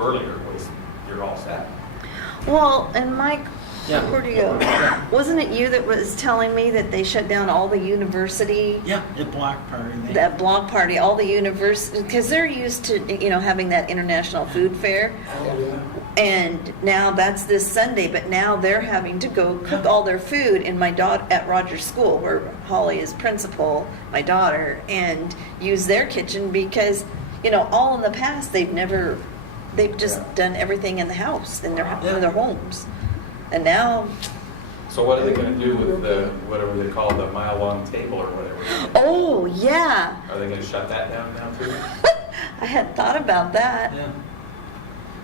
earlier was, you're all set. Well, and Mike, Yeah. where'd you go? Wasn't it you that was telling me that they shut down all the university, Yeah, at Block Party. that block party, all the university, because they're used to, having that international food fair. Oh, yeah. And now that's this Sunday, but now they're having to go cook all their food in my daughter at Rogers School, where Holly is principal, my daughter, and use their kitchen because, all in the past they've just done everything in the house in their homes, and now. So what are they going to do with the, whatever they call the mile-long table or whatever? Oh yeah. Are they going to shut that down now too? I hadn't thought about that. Yeah.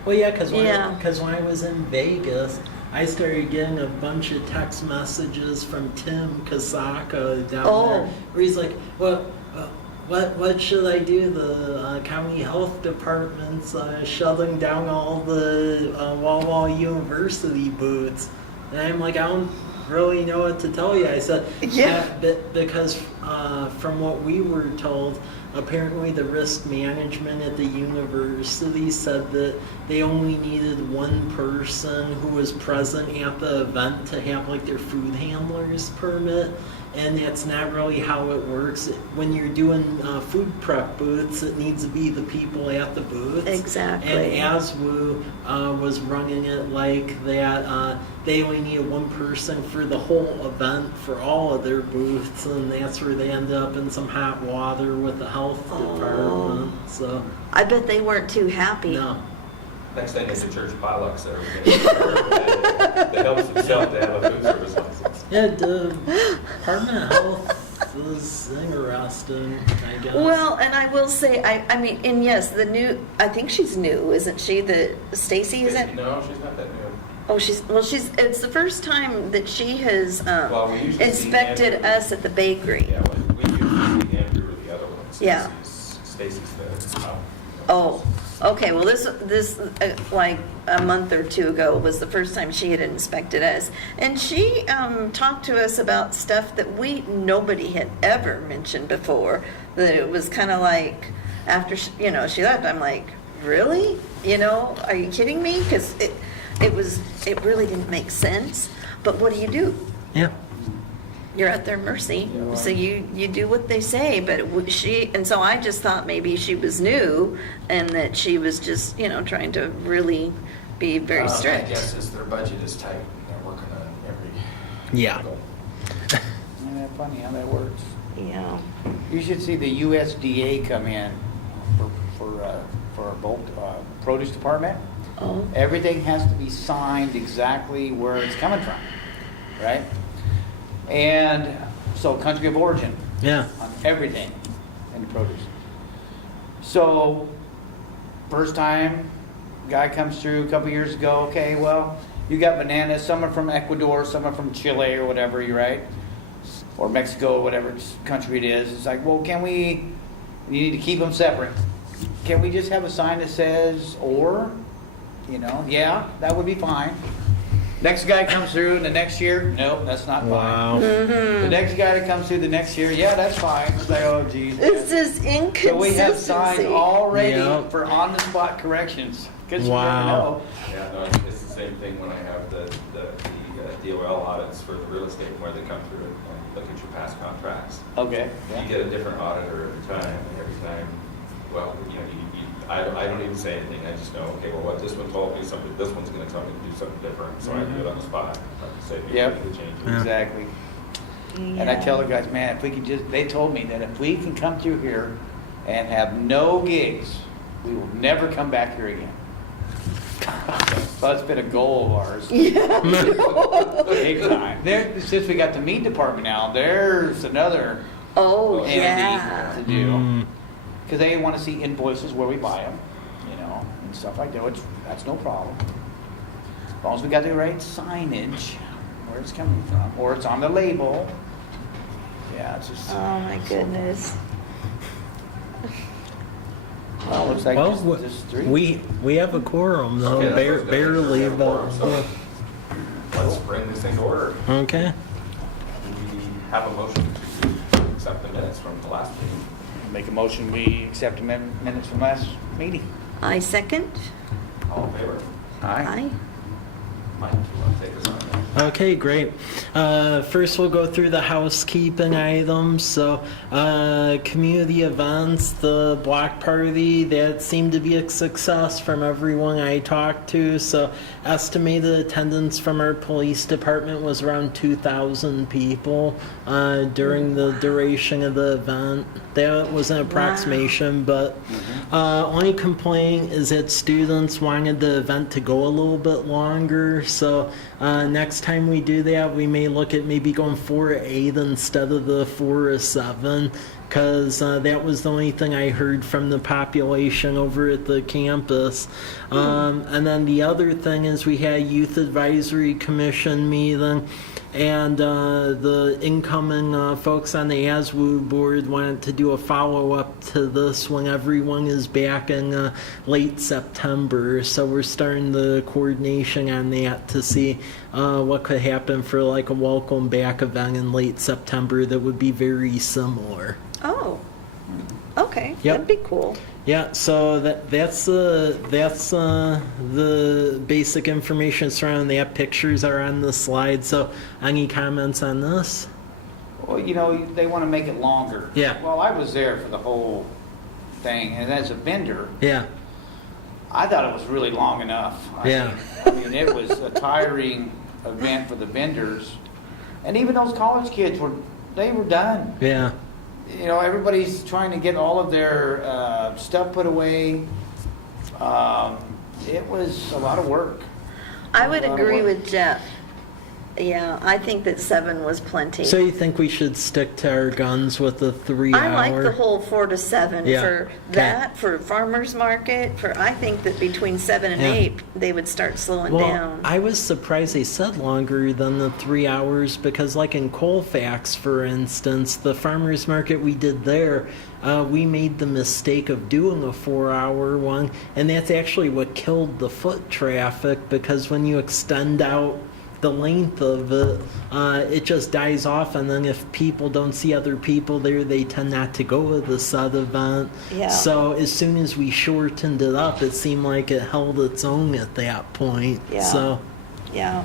Well, yeah, because Yeah. when I was in Vegas, I started getting a bunch of text messages from Tim Kasaka down there, where he's like, what should I do? The county health department's shutting down all the Wawa University booths. And I'm like, I don't really know what to tell you. I said, because from what we were told, apparently the risk management at the university said that they only needed one person who was present at the event to have like their food handler's permit. And that's not really how it works. When you're doing food prep booths, it needs to be the people at the booths. Exactly. And ASWU was running it like that. They only needed one person for the whole event for all of their booths, and that's where they ended up in some hot water with the health department. So I bet they weren't too happy. no. Next thing is the church potlucks that helps themselves to have a food service license. Yeah, the Department of Health is interesting, I guess. Well, and I will say, I mean, and yes, I think she's new, isn't she? Stacy, isn't? No, she's not that new. Oh, it's the first time that she has Well, we usually see inspected Andrew. us at the bakery. Yeah, we usually see Andrew with the other ones. Yeah. Stacy's the. Oh, okay. Well, this like a month or two ago was the first time she had inspected us, and she talked to us about stuff that nobody had ever mentioned before. That it was kind of like after she left, I'm like, really? Are you kidding me? Because it really didn't make sense. But what do? Yeah. You're at their mercy, so you do what they say. But and so I just thought maybe she was new, and that she was just trying to really be very strict. My guess is their budget is tight, and they're working on every. Yeah. Isn't that funny how that works? Yeah. You should see the USDA come in for our bulk produce department. Oh. Everything has to be signed exactly where it's coming from, right? And so country of origin Yeah. on everything in the produce. So first time guy comes through a couple years ago, okay, well, you got bananas, some are from Ecuador, some are from Chile or whatever, you're right? Or Mexico, whatever country it is. It's like, well, you need to keep them separate. Can we just have a sign that says, or, yeah, that would be fine. Next guy comes through, and the next year, nope, that's not fine. Wow. Mm-hmm. The next guy that comes through the next year, yeah, that's fine. It's like, oh, geez. It's this inconsistency. So we have signs already Yep. for on-the-spot corrections. Because Wow. you never know. Yeah, no, it's the same thing when I have the DOL audits for the real estate, where they come through and look at your past contracts. Okay. You get a different auditor every time, and every time, well, I don't even say anything. I just know, okay, well, what this one told me, this one's going to tell me to do something different, so I do it on the spot. I say, Yep. the changes. Yeah. Exactly. And I tell the guys, man, if we could they told me that if we can come through here and have no gigs, we will never come back here again. So that's been a goal of ours. Yeah. Big time. Since we got the meat department now, there's another Oh entity yeah. to do. Mm. Because they want to see invoices where we buy them, and stuff like that, which that's no problem. As long as we got the right signage, where it's coming from, or it's on the label. Yeah, it's just. Oh my goodness. Well, looks like just three. We have a quorum though, Okay, that's what's barely, good. but So, let's bring this thing to order. okay. We have a motion to accept the minutes from the last meeting. Make a motion, we accept the minutes from last meeting. I second. All in favor? Aye. Mike, do you want to take us on that? Okay, great. First, we'll go through the housekeeping items. So, community events, the block party, that seemed to be a success from everyone I talked to. So, estimated attendance from our police department was around 2,000 people during the duration of the event. That was an approximation, but only complaint is that students wanted the event to go a little bit longer. So next time we do that, we may look at maybe going 4 to 8 instead of the 4 to 7, because that was the only thing I heard from the population over at the campus. And then the other thing is we had a youth advisory commission meeting, and the incoming folks on the ASWU board wanted to do a follow-up to this when everyone is back in late September. So we're starting the coordination on that to see what could happen for like a welcome back event in late September that would be very similar. Oh, okay. Yep. That'd be cool. Yeah, so that's the basic information surrounding that. Pictures are on the slide. So, any comments on this? Well, you know, they want to make it longer. Yeah. Well, I was there for the whole thing, and as a vendor, Yeah, I thought it was really long enough. Yeah. I mean, it was a tiring event for the vendors, and even those college kids were done. yeah. You know, everybody's trying to get all of their stuff put away. It was a lot of work. I would A lot of agree work. with Jeff. Yeah, I think that 7 was plenty. So you think we should stick to our guns with the 3 hour? I like the whole 4 to 7 Yeah, for okay. that, for farmer's market, I think that between 7 and Yeah. 8, they would start slowing Well, down. I was surprised they said longer than the 3 hours, because like in Colfax, for instance, the farmer's market we did there, we made the mistake of doing a 4-hour one, and that's actually what killed the foot traffic, because when you extend out the length of it, it just dies off, and then if people don't see other people there, they tend not to go to the said event. Yeah. So as soon as we shortened it up, it seemed like it held its own at that point. Yeah. Yeah.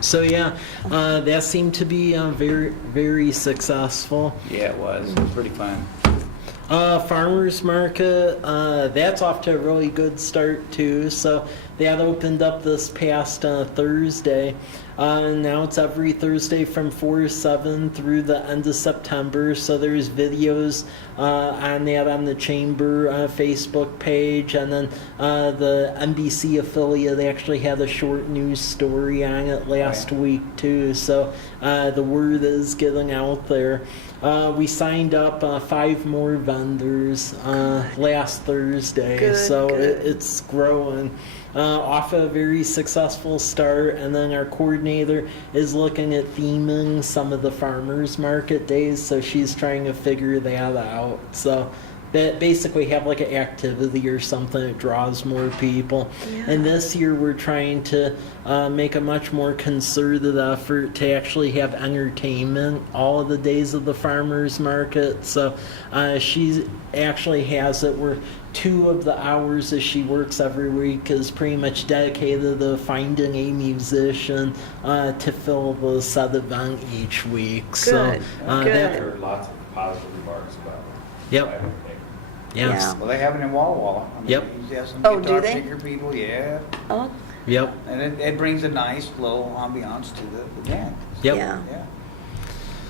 So yeah, that seemed to be very, very successful. Yeah, it was. It was pretty fun. Farmers market, that's off to a really good start too. So that opened up this past Thursday. Now it's every Thursday from 4 to 7 through the end of September. So there's videos on that on the Chamber Facebook page. And then the NBC affiliate actually had a short news story on it last week too. So the word is getting out there. We signed up 5 more vendors last Thursday, Good, so good. it's growing. Off a very successful start, and then our coordinator is looking at theming some of the farmers market days, so she's trying to figure that out. So that basically have like an activity or something that draws more people. Yeah. And this year we're trying to make a much more concerted effort to actually have entertainment all of the days of the farmers market. So she actually has it where 2 of the hours that she works every week is pretty much dedicated to finding a musician to fill the said event each week. So Good, I good. heard lots of positive remarks about it. Yep. I think. Yes. Yeah. Well, they have it in Walla Walla. I mean, Yep. they usually have some Oh, do guitar they? picker people, yeah. Oh, Yep. And it brings a nice little ambiance to the band. Yep. yeah, Yeah,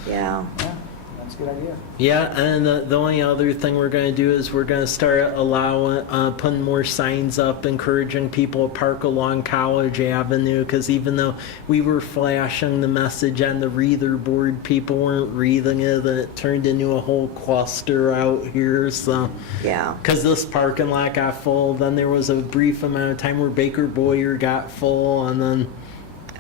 yeah. yeah, that's a good idea. Yeah, and the only other thing we're going to do is we're going to start allowing, putting more signs up, encouraging people to park along College Avenue, because even though we were flashing the message on the reader board, people weren't reading it, and it turned into a whole cluster out here, so... Yeah. Because this parking lot got full, then there was a brief amount of time where Baker Boyer got full, and then...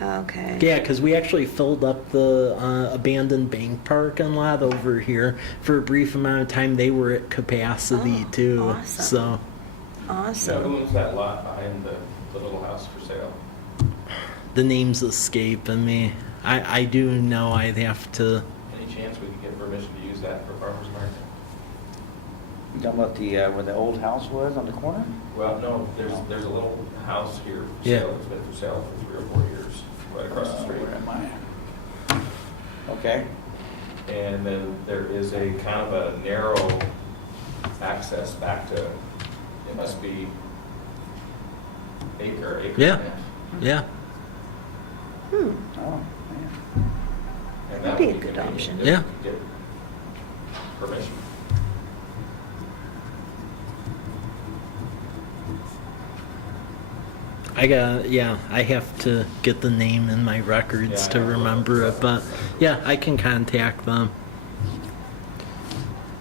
Okay. Yeah, because we actually filled up the abandoned bank parking lot over here for a brief amount of time. They were at capacity Oh, too. awesome. So So Awesome. who owns that lot behind the little house for sale? the name's escaping me. I do know I'd have to. Any chance we could get permission to use that for farmer's market? You talking about the, where the old house was on the corner? Well, no, there's a little house here for Yeah. sale, it's been for sale for 3 or 4 years, right across the street. Where am I? Okay. And then there is a kind of a narrow access back to, it must be acre Yeah. and a half. Yeah. Hmm. Oh, man. And That'd that be would a good convenient option. to Yeah. Get permission. I have to get the name in my records Yeah, to I know. remember it, but yeah, I can contact them.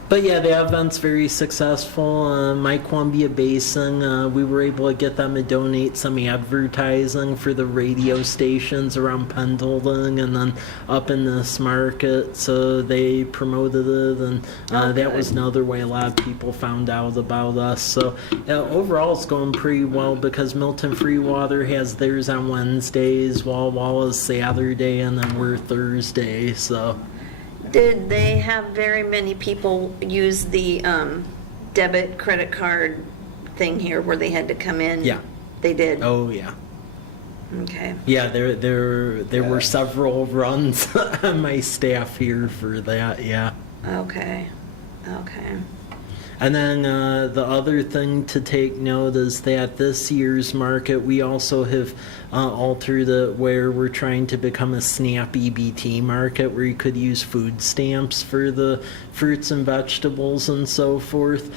But yeah, the event's very successful. My Columbia Basin, we were able to get them to donate some advertising for the radio stations around Pendleton and then up in this market. So they promoted it, and Oh, that was good. another way a lot of people found out about us. So overall, it's going pretty well because Milton Freewater has theirs on Wednesdays, while Wallace Saturday, and then we're Thursday. So. Did they have very many people use the debit credit card thing here where they had to come in? Yeah. They did? Oh yeah. Okay. Yeah, there were several runs on my staff here for that, yeah. Okay. Okay. And then the other thing to take note is that this year's market, we also have altered it where we're trying to become a SNAP EBT market where you could use food stamps for the fruits and vegetables and so forth.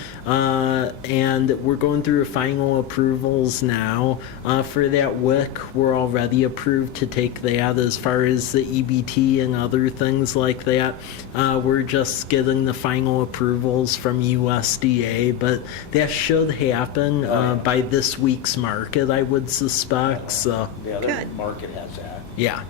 And we're going through final approvals now. For that WIC, we're already approved to take that. As far as the EBT and other things like that, we're just getting the final approvals from USDA, but that should happen by this week's market, I would suspect. So, The other Good. market has that. yeah.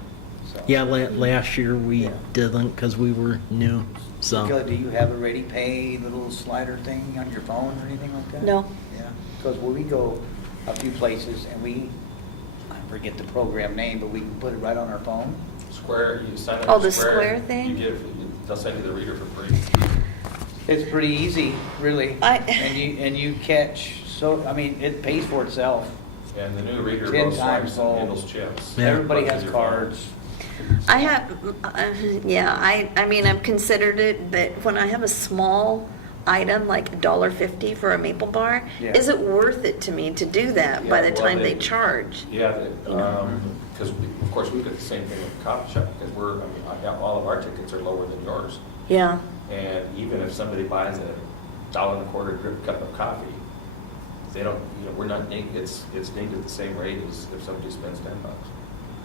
So. Yeah, last year we Yeah. didn't because we were new. So, Kelly, do you have a ready pay little slider thing on your phone or anything like that? No. Yeah, because when we go a few places and I forget the program name, but we can put it right on our phone. Square, you sign up. Oh, for the Square thing? They'll send you the reader for free. It's pretty easy, really. I- And you catch, so, I mean, it pays for itself. And the new reader 10 both times swipes and full. handles chips. Yeah. Everybody Runs has with your phone. cards. I have, I mean, I've considered it, but when I have a small item like $1.50 for a maple bar, Yeah. is it worth it to me to do that by Yeah, the well, time they- they charge? Yeah, You know. because of course we did the same thing with the coffee shop, because all of our tickets are lower than yours. Yeah, And even if somebody buys a $1.25 drip cup of coffee, they don't, we're not dinged, it's dinged at the same rate as if somebody spends $10.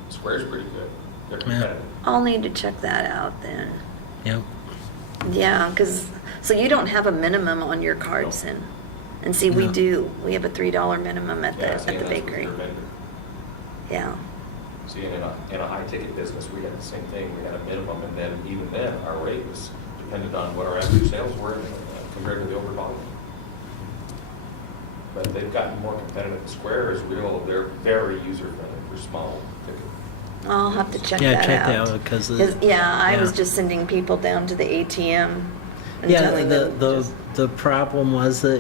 Square's pretty good, they're competitive. I'll need to check that out then. yep. Yeah, so you don't have a minimum on your cards No. then? And see, we No. do. We have a $3 minimum at Yeah, the see, and that's with bakery. your vendor. Yeah. See, and in a high ticket business, we had the same thing, we had a minimum, and then even then, our rate was dependent on what our average sales were compared to the over volume. But they've gotten more competitive. Square is real, they're very user-friendly for small ticket. I'll have to check Yeah, that check out. that out, 'cause Yeah, I was yeah. just sending people down to the ATM and Yeah, telling them. just- the problem was that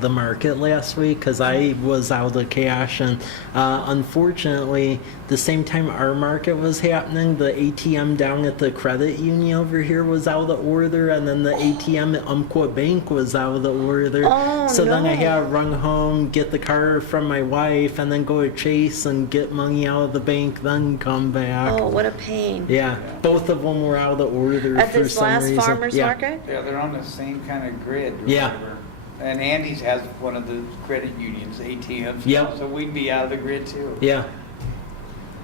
the market last week, because I was out of cash, and unfortunately, the same time our market was happening, the ATM down at the credit union over here was out of order, and then the ATM at Umpqua Bank was out of order. Oh, so then I no. had to run home, get the car from my wife, and then go to Chase and get money out of the bank, then come back. Oh, what a pain. Yeah, both of them were out of order At for this some last reason. farmer's Yeah. market? Yeah, they're on the same kind of grid. or Yeah. whatever. And Andy's has one of the credit unions, ATMs. Yep. So we'd be out of the grid too. Yeah.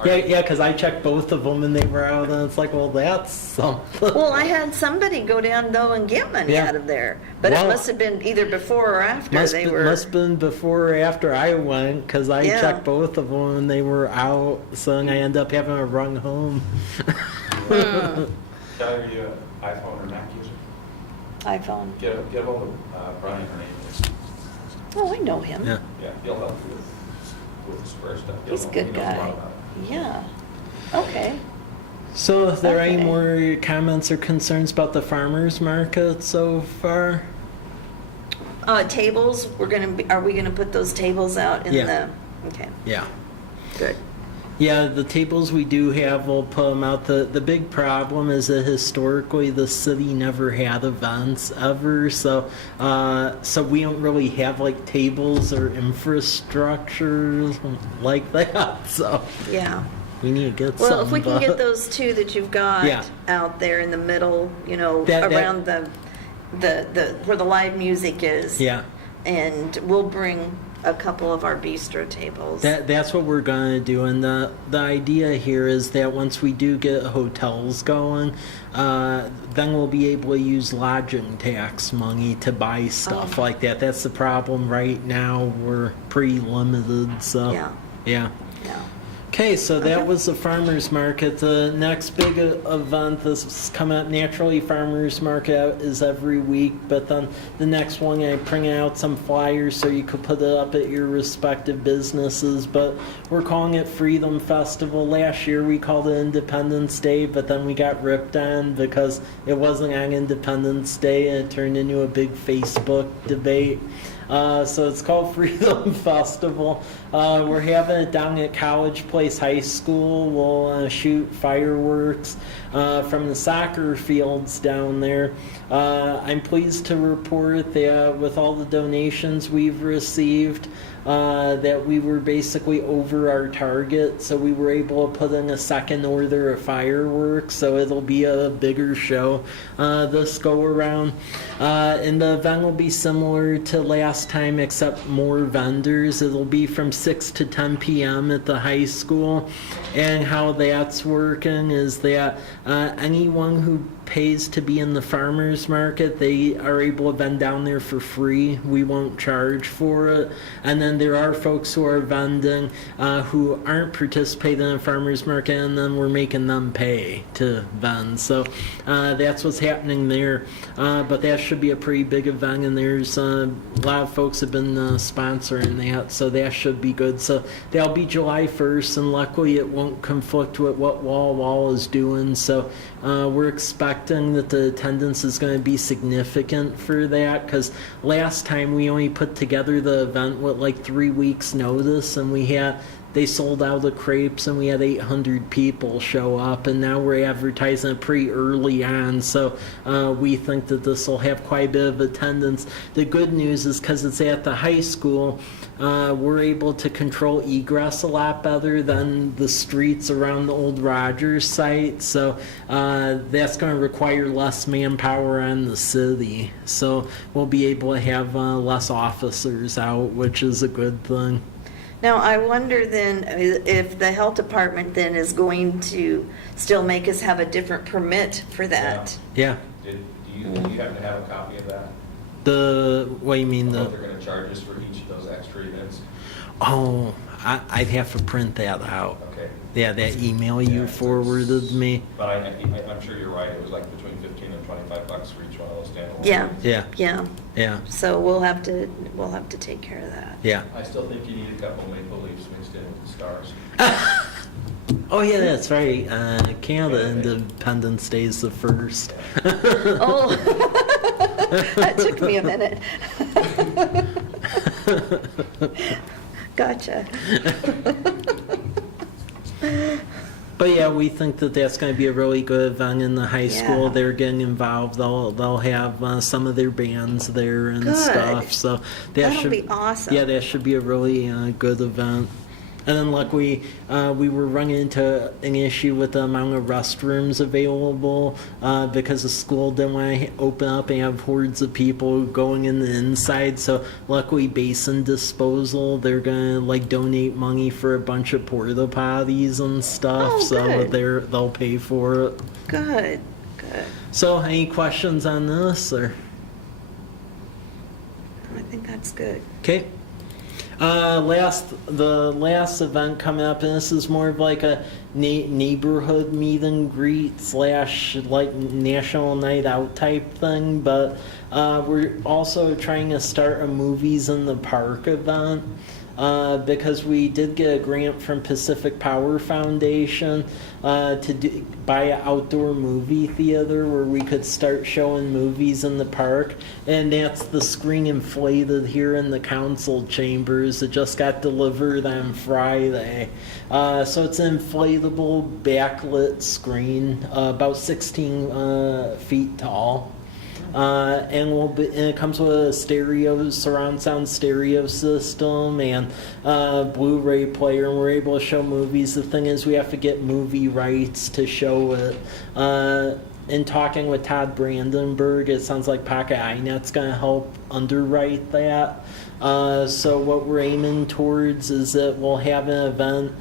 Yeah, because I checked both of them and they were out, and it's like, well, that's something. Well, I had somebody go down though and get money Yeah. out of there, but it Well, must have been either before or after must they be, were. must been before or after I went, because I Yeah. checked both of them and they were out, so then I ended up having to run home. Kelly, are you an iPhone or Mac user? iPhone. Get a hold of Brian, her name is. Oh, I know him. Yeah. Yeah, he'll help you with the Square stuff. He's a He good knows a lot guy. about it. Yeah. Okay. So, is there any Okay. more comments or concerns about the farmers market so far? Tables, are we gonna put those tables out in Yeah. okay, Yeah. good. Yeah, the tables we do have, we'll put them out. The big problem is that historically the city never had events ever, so we don't really have like tables or infrastructure like that. So Yeah. we need to get Well, something. if we can get but- those two that you've got Yeah. out there in the middle, That- around the where the live music is. Yeah. And we'll bring a couple of our bistro tables. That's what we're gonna do, and the idea here is that once we do get hotels going, then we'll be able to use lodging tax money to buy stuff like that. That's the problem right now. We're pretty limited, so Yeah. yeah. Yeah. Okay, so that Okay. was the farmers market. The next big event this is coming up. Naturally, farmers market is every week, but then the next one I print out some flyers so you could put it up at your respective businesses. But we're calling it Freedom Festival. Last year we called it Independence Day, but then we got ripped on because it wasn't on Independence Day, and it turned into a big Facebook debate. So it's called Freedom Festival. We're having it down at College Place High School. We'll shoot fireworks from the soccer fields down there. I'm pleased to report that with all the donations we've received, that we were basically over our target, so we were able to put in a second order of fireworks, so it'll be a bigger show this go around. And the event will be similar to last time except more vendors. It'll be from 6 to 10 p.m. at the high school, and how that's working is that anyone who pays to be in the farmers market, they are able to vend down there for free. We won't charge for it. And then there are folks who are vending who aren't participating in the farmers market, and then we're making them pay to vend. So that's what's happening there. But that should be a pretty big event, and there's a lot of folks have been sponsoring that, so that should be good. So that'll be July 1st, and luckily it won't conflict with what Wall is doing. So we're expecting that the attendance is going to be significant for that, because last time we only put together the event with like 3 weeks notice, and they sold out the crepes and we had 800 people show up, and now we're advertising it pretty early on, so we think that this will have quite a bit of attendance. The good news is because it's at the high school, we're able to control egress a lot better than the streets around the old Rogers site, so that's going to require less manpower on the city, so we'll be able to have less officers out, which is a good thing. Now, I wonder then if the health department then is going to still make us have a different permit for that. Yeah. Do you happen to have a copy of that? What do you mean? What they're gonna charge us for each of those extra events? Oh, I'd have to print that out. Okay. Yeah, that email you Yeah, forwarded me. But I'm sure you're right, it was like between 15 and 25 bucks for each one of those standalone. Yeah. events. Yeah, Yeah, yeah, so we'll have to take care of that. yeah. I still think you need a couple maple leaves mixed in with the stars. Oh, yeah, that's right. Canada Independence Day is the first. Oh, that took me a minute. Gotcha. But yeah, we think that that's going to be a really good event in the high school. Yeah. They're getting involved. They'll have some of their bands there and Good. stuff. So That'll should be awesome. Yeah, that should be a really good event. And then, like we were running into an issue with the amount of restrooms available because the school didn't want to open up and have hordes of people going in the inside. So, luckily, Basin Disposal, they're gonna like donate money for a bunch of porta potties and stuff. Oh, so good. they'll pay for it. Good, good. So, any questions on this or? I think that's good. Okay. The last event coming up, and this is more of like a neighborhood meet and greet / like national night out type thing, but we're also trying to start a movies in the park event. because we did get a grant from Pacific Power Foundation to buy an outdoor movie theater where we could start showing movies in the park. And that's the screen inflated here in the council chambers. It just got delivered on Friday. So it's an inflatable backlit screen, about 16 feet tall. And it comes with a surround sound stereo system and Blu-ray player, and we're able to show movies. The thing is, we have to get movie rights to show it. In talking with Todd Brandenburg, it sounds like Pocket iNet's going to help underwrite that. So what we're aiming towards is that we'll have an event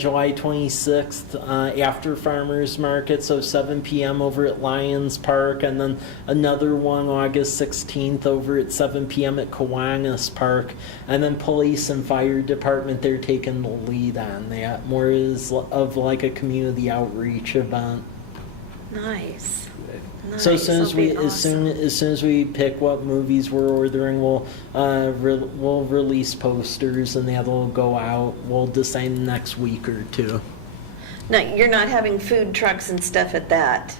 July 26th after Farmers Market, so 7 p.m. over at Lions Park, and then another one August 16th over at 7 p.m. at Kiwanis Park. And then police and fire department, they're taking the lead on that, more as of like a community outreach event. Nice. Nice. So as soon as That'll we be awesome. as soon as we pick what movies we're ordering, we'll release posters and that'll go out. We'll decide next week or two. No, you're not having food trucks and stuff at that.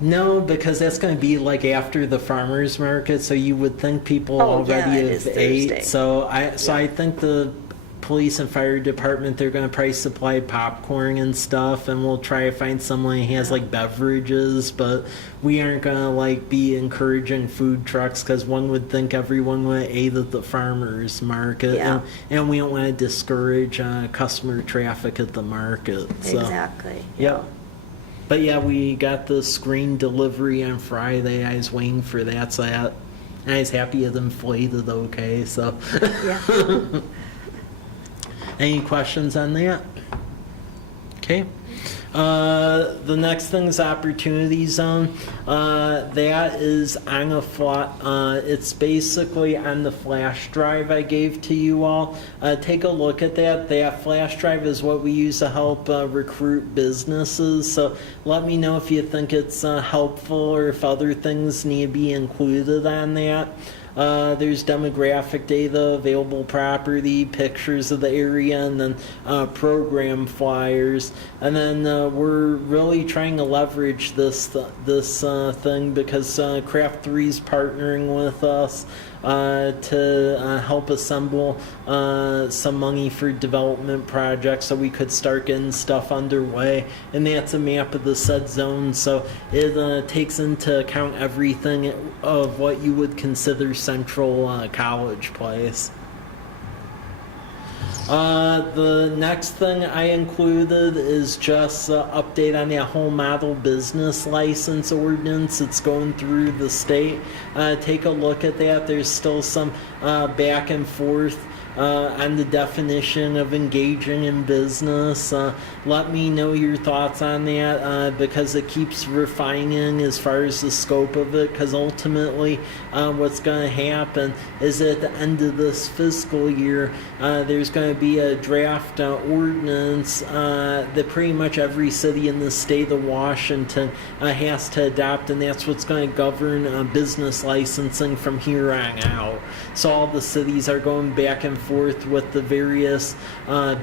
No, because that's going to be like after the farmers market, so you would think people already it have is ate. Thursday. So I think the police and fire department, they're going to probably supply popcorn and stuff, and we'll try to find someone who has like beverages, but we aren't going to like be encouraging food trucks because one would think everyone would ate at the farmers market. Yeah. And we don't want to discourage customer traffic at the market. So. Exactly. Yep. But yeah, we got the screen delivery on Friday. I was waiting for that, so I was happy it inflated okay, so. Yeah. Any questions on that? Okay. The next thing is Opportunity Zone. That is on it's basically on the flash drive I gave to you all. Take a look at that. That flash drive is what we use to help recruit businesses. So let me know if you think it's helpful or if other things need to be included on that. There's demographic data, available property, pictures of the area, and then program flyers. And then we're really trying to leverage this thing because Craft 3 is partnering with us to help assemble some money for development projects so we could start getting stuff underway. And that's a map of the said zone, so it takes into account everything of what you would consider Central College Place. The next thing I included is just an update on that whole model business license ordinance. It's going through the state. Take a look at that. There's still some back and forth on the definition of engaging in business. Let me know your thoughts on that because it keeps refining as far as the scope of it, because ultimately what's going to happen is at the end of this fiscal year there's going to be a draft ordinance that pretty much every city in the state of Washington has to adopt, and that's what's going to govern business licensing from here on out. So all the cities are going back and forth with the various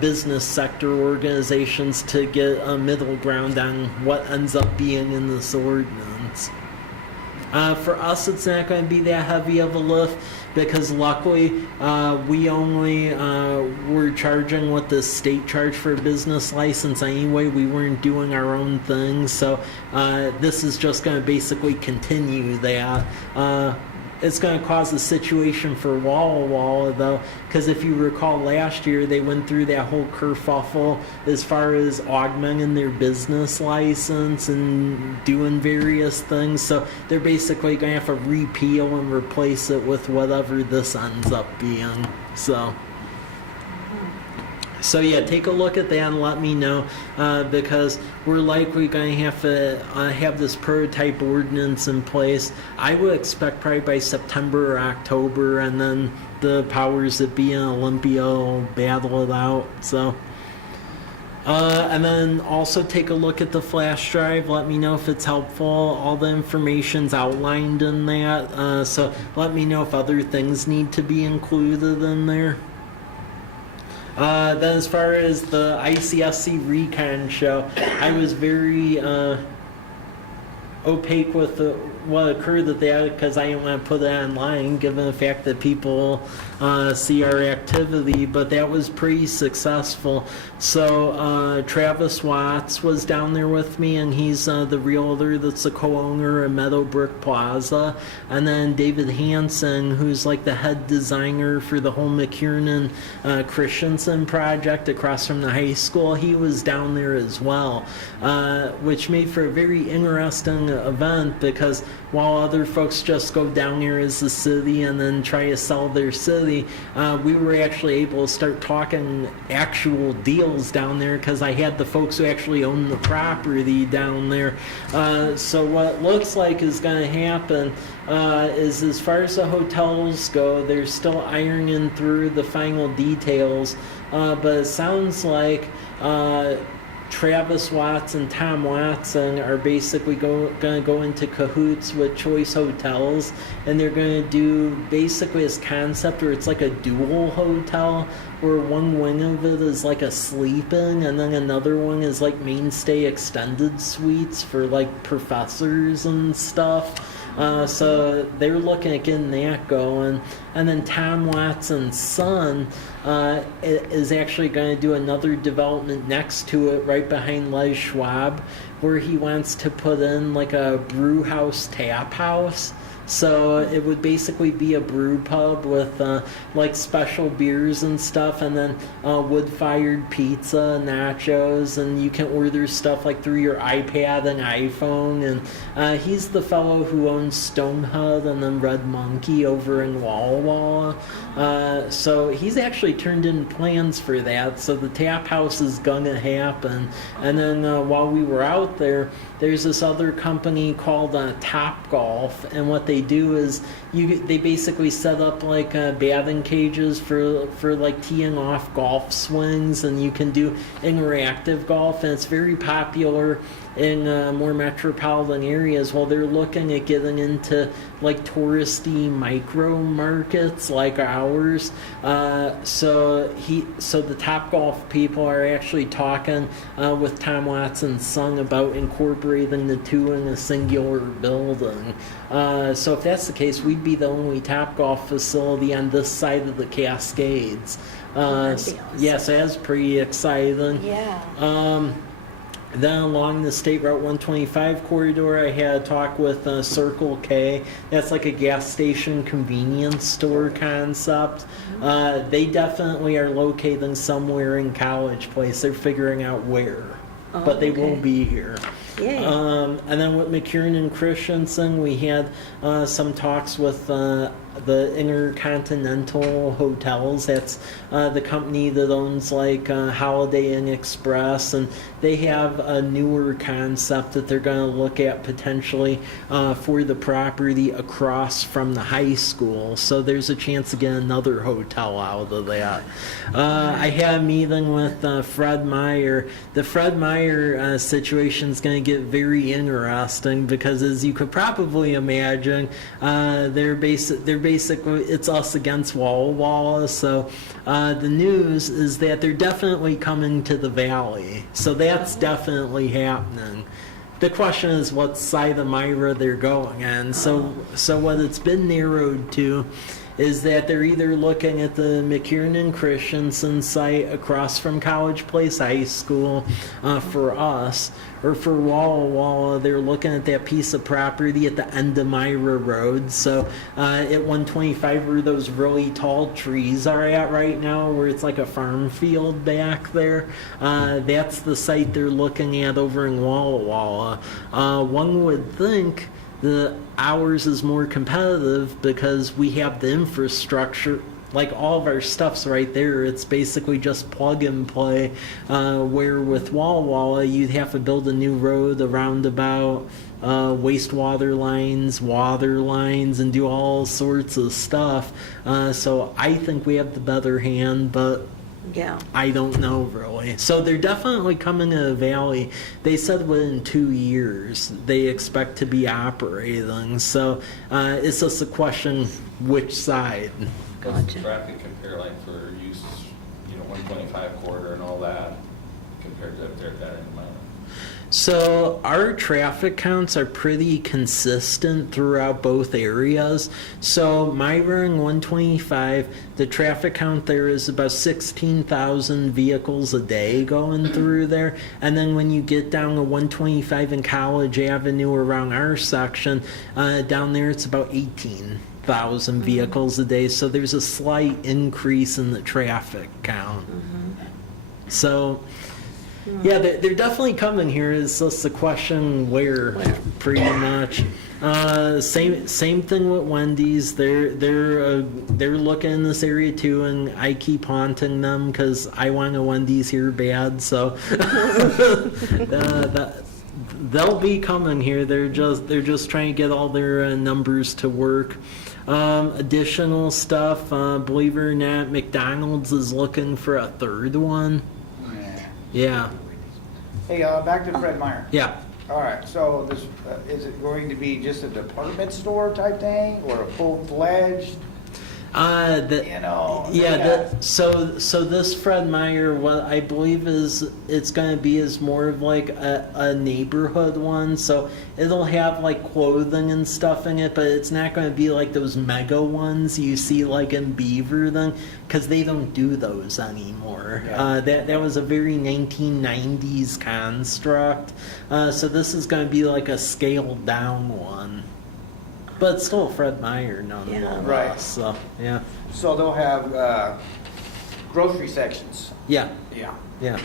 business sector organizations to get a middle ground on what ends up being in this ordinance. For us, it's not going to be that heavy of a lift because luckily we only were charging what the state charged for a business license anyway. We weren't doing our own thing, so this is just going to basically continue that. It's going to cause a situation for Walla Walla, though, because if you recall last year, they went through that whole kerfuffle as far as augmenting their business license and doing various things. So they're basically going to have to repeal and replace it with whatever this ends up being. So yeah, take a look at that and let me know because we're likely going to have this prototype ordinance in place. I would expect probably by September or October, and then the powers that be in Olympia will battle it out. So, and then also take a look at the flash drive. Let me know if it's helpful. All the information's outlined in that. So let me know if other things need to be included in there. Then as far as the ICSC Recon show, I was very opaque with what occurred at that because I didn't want to put it online given the fact that people see our activity, but that was pretty successful. So Travis Watts was down there with me, and he's the realtor that's the co-owner of Meadowbrook Plaza, and then David Hansen, who's like the head designer for the whole McKiernan Christensen project across from the high school. He was down there as well, which made for a very interesting event because while other folks just go down here as the city and then try to sell their city, we were actually able to start talking actual deals down there because I had the folks who actually own the property down there. So what it looks like is going to happen is, as far as the hotels go, they're still ironing through the final details, but it sounds like Travis Watts and Tom Watson are basically going to go into cahoots with Choice Hotels, and they're going to do basically this concept where it's like a dual hotel, where one wing of it is like a sleep-in, and then another one is like mainstay extended suites for like professors and stuff. So they're looking at getting that going. And then Tom Watson's son is actually going to do another development next to it, right behind Les Schwab, where he wants to put in like a brew house tap house. So it would basically be a brew pub with like special beers and stuff, and then wood-fired pizza, nachos, and you can order stuff like through your iPad and iPhone. And he's the fellow who owns Stone Hut and then Red Monkey over in Walla Walla. So he's actually turned in plans for that. So the tap house is gonna happen. And then while we were out there, there's this other company called Top Golf, and what they do is they basically set up like batting cages for like teeing off golf swings, and you can do interactive golf, and it's very popular in more metropolitan areas. While they're looking at getting into like touristy micro markets like ours. So the Top Golf people are actually talking with Tom Watson's son about incorporating the two in a singular building. So if that's the case, we'd be the only Top Golf facility on this side of the Cascades. That'd be awesome. Yeah, so that's pretty exciting. Yeah. Then along the State Route 125 corridor, I had a talk with Circle K. That's like a gas station convenience store concept. They definitely are locating somewhere in College Place. They're figuring out where, but they will be here. Yay. And then with McKiernan and Christensen, we had some talks with the Intercontinental Hotels. That's the company that owns like Holiday Inn Express, and they have a newer concept that they're going to look at potentially for the property across from the high school. So there's a chance to get another hotel out of that. I had a meeting with Fred Meyer. The Fred Meyer situation is going to get very interesting because, as you could probably imagine, they're basically it's us against Walla Walla. So the news is that they're definitely coming to the valley. So that's definitely happening. The question is what side of Myra they're going on. So what it's been narrowed to is that they're either looking at the McKiernan Christensen site across from College Place High School for us, or for Walla Walla, they're looking at that piece of property at the end of Myra Road. So at 125 where those really tall trees are at right now, where it's like a farm field back there, that's the site they're looking at over in Walla Walla. One would think the ours is more competitive because we have the infrastructure, like all of our stuff's right there. It's basically just plug and play, where with Walla Walla you'd have to build a new road, a roundabout, wastewater lines, water lines, and do all sorts of stuff. So I think we have the better hand, but Yeah. I don't know really. So they're definitely coming to the valley. They said within 2 years they expect to be operating. So it's just a question which side. What's the traffic compare like for use 125 quarter and all that compared to up there at that end of mile. So our traffic counts are pretty consistent throughout both areas. So Myra and 125, the traffic count there is about 16,000 vehicles a day going through there. And then when you get down to 125 in College Avenue around our section, down there it's about 18,000 vehicles a day. So there's a slight increase in the traffic count. So yeah, they're definitely coming here. It's just the question where, pretty much. Same thing with Wendy's. They're looking in this area too, and I keep haunting them because I want a Wendy's here bad. So they'll be coming here. They're just trying to get all their numbers to work. Additional stuff, believe it or not, McDonald's is looking for a third one. Yeah. Hey, back to Fred Meyer. Yeah. All right, so this, is it going to be just a department store type thing or a full-fledged? So this Fred Meyer, what I believe is it's going to be is more of like a neighborhood one. So it'll have like clothing and stuff in it, but it's not going to be like those mega ones you see like in Beaver then, because they don't do those anymore. Yeah. That was a very 1990s construct. So this is going to be like a scaled down one. But it's still Fred Meyer nonetheless. Yeah. Right. So, yeah. So they'll have grocery sections. Yeah. Yeah. Yeah.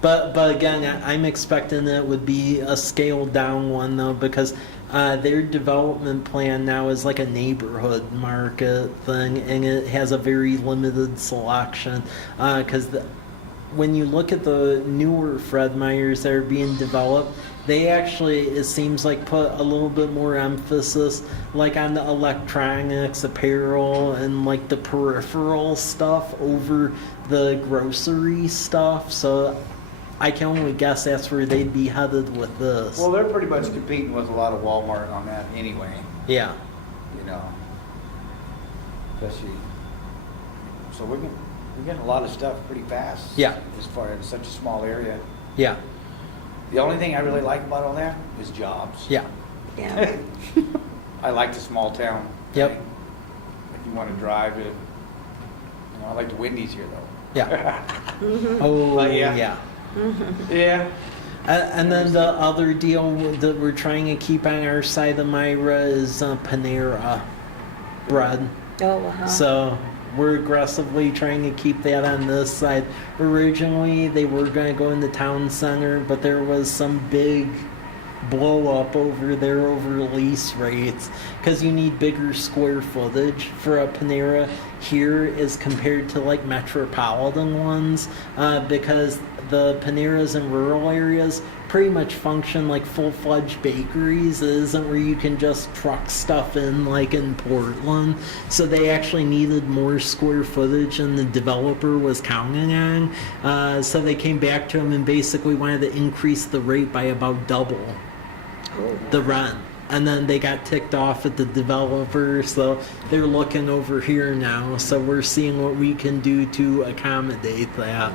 But again, I'm expecting it would be a scaled down one though, because their development plan now is like a neighborhood market thing, and it has a very limited selection. Because when you look at the newer Fred Meyers that are being developed, they actually, it seems like, put a little bit more emphasis like on the electronics, apparel, and like the peripheral stuff over the grocery stuff. So I can only guess that's where they'd be headed with this. Well, they're pretty much competing with a lot of Walmart on that anyway, Yeah. you know. Especially, so we're getting a lot of stuff pretty fast. Yeah. As far as such a small area. Yeah. The only thing I really like about all that is jobs. Yeah. Yeah. I like the small town. Yep. thing. If you want to drive it, I like the Wendy's here though. Yeah. Oh, But yeah. yeah. Yeah. And then the other deal that we're trying to keep on our side of Myra is Panera bread. Oh, uh-huh. So we're aggressively trying to keep that on this side. Originally, they were going to go in the town center, but there was some big blow up over there over lease rates because you need bigger square footage for a Panera here as compared to like metropolitan ones, because the Paneras in rural areas pretty much function like full-fledged bakeries. It isn't where you can just truck stuff in like in Portland. So they actually needed more square footage than the developer was counting on. So they came back to him and basically wanted to increase the rate by about double the rent. And then they got ticked off at the developer, so they're looking over here now. So we're seeing what we can do to accommodate that.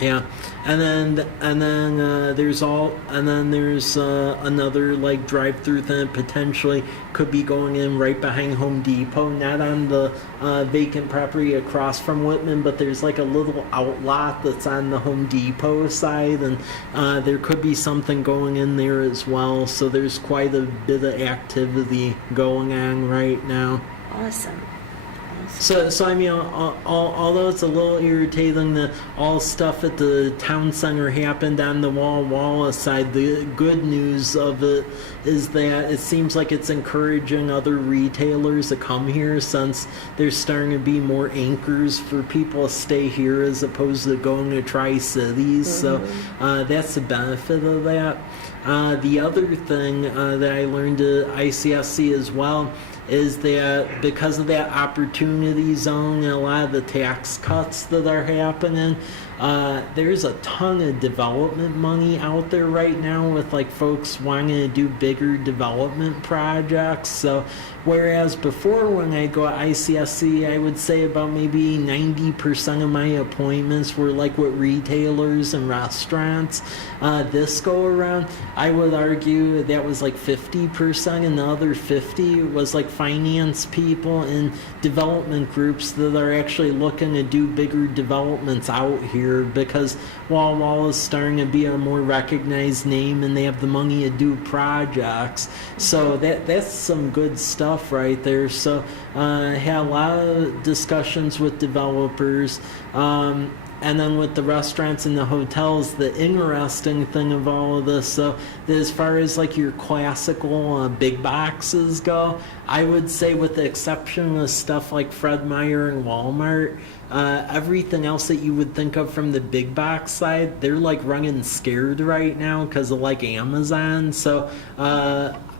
Yeah, and then there's another like drive-through thing potentially could be going in right behind Home Depot, not on the vacant property across from Whitman, but there's like a little outlot that's on the Home Depot side, and there could be something going in there as well. So there's quite a bit of activity going on right now. Awesome. So I mean, although it's a little irritating that all stuff at the town center happened on the Walla side, the good news of it is that it seems like it's encouraging other retailers to come here, since there's starting to be more anchors for people to stay here as opposed to going to Tri-Cities. So that's the benefit of that. The other thing that I learned at ICSC as well is that because of that opportunity zone and a lot of the tax cuts that are happening, there's a ton of development money out there right now with like folks wanting to do bigger development projects. So whereas before when I go to ICSC, I would say about maybe 90% of my appointments were like with retailers and restaurants. This go around, I would argue that was like 50%, and the other 50 was like finance people and development groups that are actually looking to do bigger developments out here, because Wall is starting to be a more recognized name and they have the money to do projects. So that's some good stuff right there. So had a lot of discussions with developers. And then with the restaurants and the hotels, the interesting thing of all of this, so that as far as like your classical big boxes go, I would say with the exception of stuff like Fred Meyer and Walmart, everything else that you would think of from the big box side, they're like running scared right now because of like Amazon. So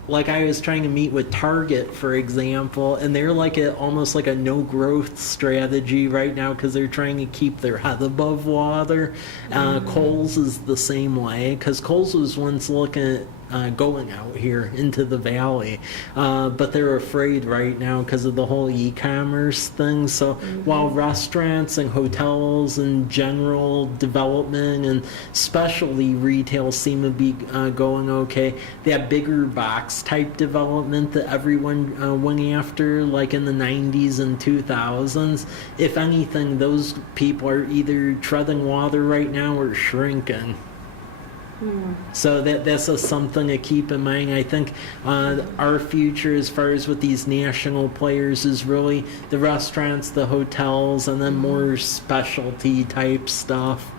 like I was trying to meet with Target, for example, and they're like almost like a no growth strategy right now because they're trying to keep their head above water. Kohl's is the same way, because Kohl's was once looking at going out here into the valley, but they're afraid right now because of the whole e-commerce thing. So while restaurants and hotels and general development and specialty retail seem to be going okay, that bigger box type development that everyone went after like in the 90s and 2000s, if anything, those people are either treading water right now or shrinking. So that's something to keep in mind. I think our future as far as with these national players is really the restaurants, the hotels, and then more specialty type stuff.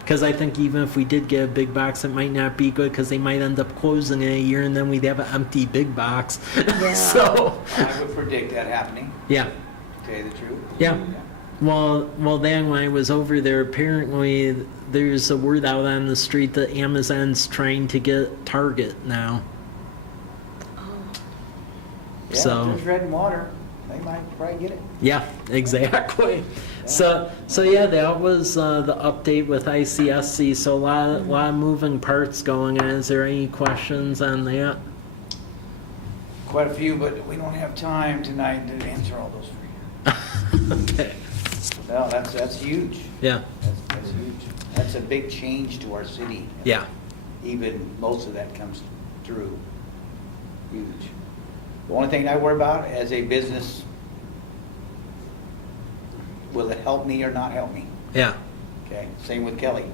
Because I think even if we did get a big box, it might not be good because they might end up closing in a year and then we'd have an empty big box. Yeah. So I would predict that happening, yeah. to tell you the truth. Yeah. Well, then when I was over there, apparently there's a word out on the street that Amazon's trying to get Target now. Yeah, So- if there's red and water, they might probably get it. Yeah, exactly. So yeah, that was the update with ICSC. So a lot of moving parts going on. Is there any questions on that? Quite a few, but we don't have time tonight to answer all those for you. Okay. No, that's huge. Yeah. That's huge. That's a big change to our city. Yeah. Even most of that comes through. Huge. The only thing I worry about as a business, will it help me or not help me? Yeah. Okay, same with Kelly.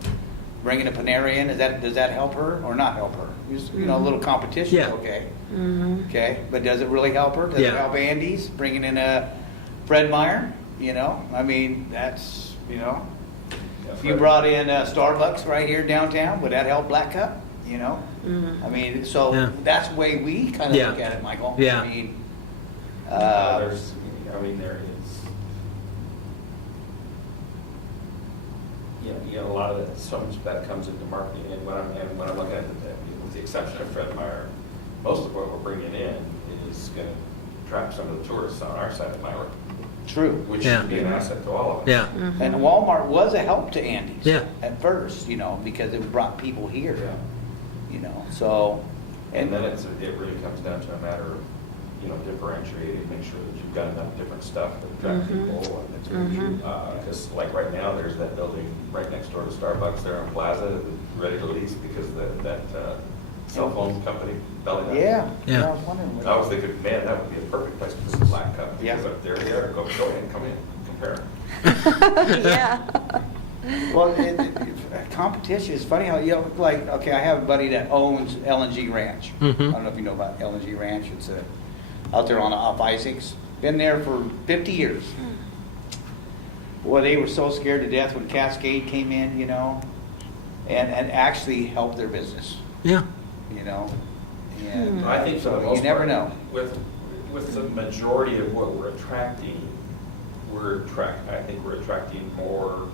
Bringing a Panera in, does that help her or not help her? Just, a little competition, Yeah. okay. Okay, but does it really help her? Does Yeah. it help Andy's? Bringing in a Fred Meyer, I mean, that's, if you brought in Starbucks right here downtown, would that help Black Cup? I mean, so Yeah. that's the way we kind of Yeah. look at it, Michael. Yeah. I mean, There is, a lot of that, so much of that comes into marketing, and when I'm looking at it, with the exception of Fred Meyer, most of what we're bringing in is going to attract some of the tourists on our side of Myra, true. which Yeah. should be an asset to all of us. Yeah. And Walmart was a help to Andy's. Yeah. At first, because it brought people here. Yeah. So. And then it really comes down to a matter of, differentiating, make sure that you've got enough different stuff to attract people. Because like right now, there's that building right next door to Starbucks there on Plaza, ready to lease because that cell phone company belly up. Yeah. Yeah. I was wondering. I was thinking, man, that would be a perfect place for this Black Cup. Yeah. Because up there, go in, come in, compare. Yeah. Well, competition is funny how, okay, I have a buddy that owns LNG Ranch. I don't know if you know about LNG Ranch. It's out there off Isaacs. Been there for 50 years. Boy, they were so scared to death when Cascade came in, and actually helped their business, Yeah. And I think for the so most you never part, know. With the majority of what we're attracting, I think we're attracting more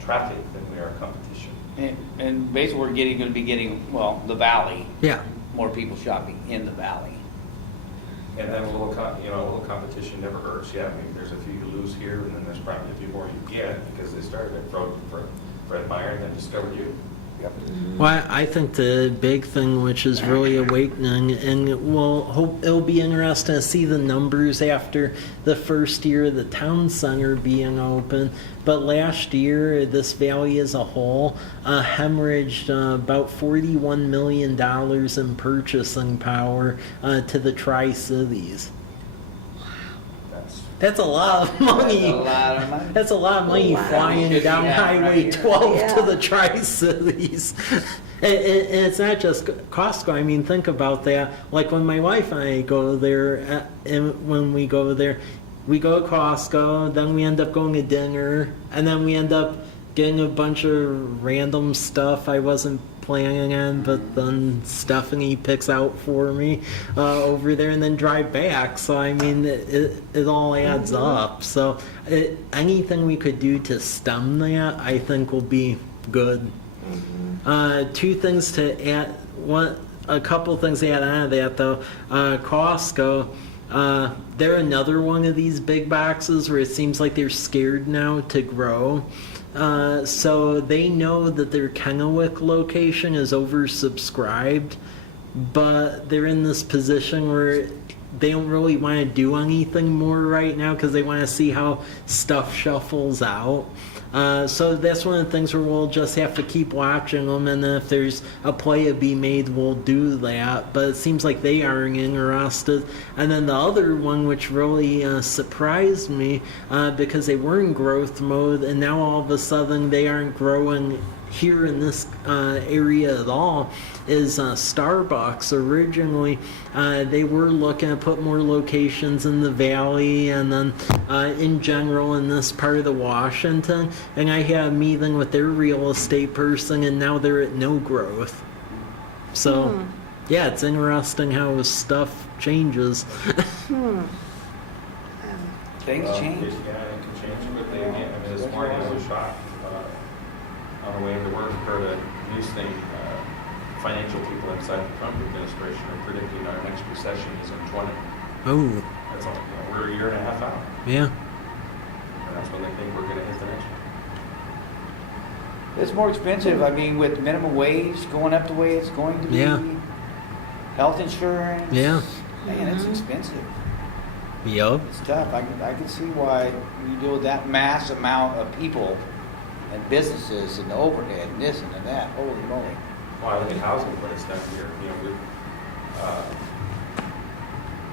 traffic than we are competition. And basically, we're going to be getting, the valley. Yeah. More people shopping in the valley. And then a little, a little competition never hurts. Yeah, I mean, there's a few you lose here, and then there's probably a few more you get because they started at Fred Meyer and then discovered you. Yep. Well, I think the big thing which is really awakening, and we'll hope it'll be interesting to see the numbers after the first year of the town center being open. But last year, this valley as a whole hemorrhaged about $41 million in purchasing power to the Tri-Cities. That's a lot of money. That's a lot of money. That's a lot of money Wow. flying Should be down happening right Highway here. 12 Yeah. to the Tri-Cities. And it's not just Costco. I mean, think about that. Like when my wife and I go there, and when we go there, we go to Costco, then we end up going to dinner, and then we end up getting a bunch of random stuff I wasn't planning on, but then Stephanie picks out for me over there and then drive back. So, I mean, it all adds up. So, anything we could do to stem that, I think will be good. Two things to add, a couple things to add on to that though. Costco, they're another one of these big boxes where it seems like they're scared now to grow. So they know that their Kennewick location is oversubscribed, but they're in this position where they don't really want to do anything more right now because they want to see how stuff shuffles out. So that's one of the things where we'll just have to keep watching them, and if there's a play to be made, we'll do that. But it seems like they aren't interested. And then the other one, which really surprised me, because they were in growth mode, and now all of a sudden they aren't growing here in this area at all, is Starbucks. Originally, they were looking to put more locations in the valley and then in general in this part of the Washington. And I had a meeting with their real estate person, and now they're at no growth. So, yeah, it's interesting how stuff changes. Things change. Yeah, it can change quickly again. I mean, this morning I was shocked on the way into work, heard a news thing. Financial people inside the Trump administration are predicting our next recession is in 20. Oh, That's all, we're a year and a half out, yeah. and that's when they think we're going to hit the next one. It's more expensive. I mean, with minimum wage going up the way it's going to be. Yeah. Health insurance. Yeah. Man, it's expensive. Yup. It's tough. I can see why you deal with that mass amount of people and businesses and the overhead and this and that. Holy moly. Well, I look at housing for instance here. You know, we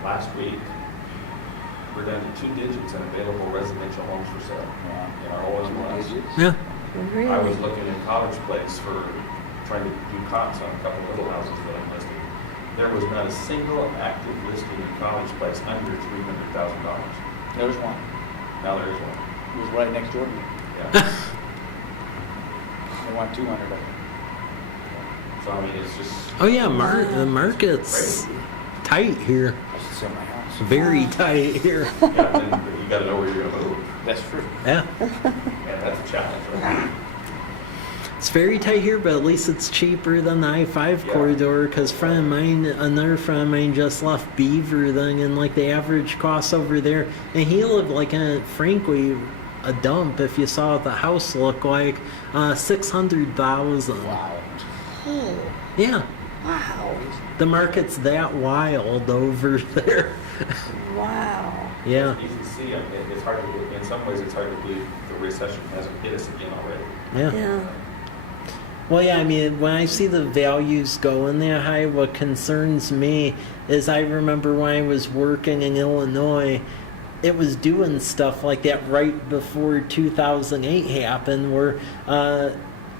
last week we're down to 2 digits in available residential homes for sale Yeah. in our OS1. Yeah. Really? I was looking in College Place for trying to do comps on a couple of little houses that I'm listing. There was not a single active listing in College Place under $300,000. There's one. Now there is one. It was right next door to me. Yeah. They want 200 of it. So I mean, it's just. Oh yeah, the market's tight here. I should sell my house. Very tight here. Yeah, then you got to know where you're going to move, That's true. Yeah. and that's a challenge. Right? It's very tight here, but at least it's cheaper than the I-5 Yeah. corridor. Because another friend of mine just left Beaver then, and like the average cost over there, and he lived like in, frankly, a dump. If you saw what the house looked like, 600,000. Wow. Oh, Yeah, wow. the market's that wild over there. Wow. Yeah, You can see, I mean, it's hard to. In some ways, it's hard to believe the recession hasn't hit us again already. yeah. Yeah. Well, yeah, I mean, when I see the values going that high, what concerns me is I remember when I was working in Illinois, it was doing stuff like that right before 2008 happened, where, I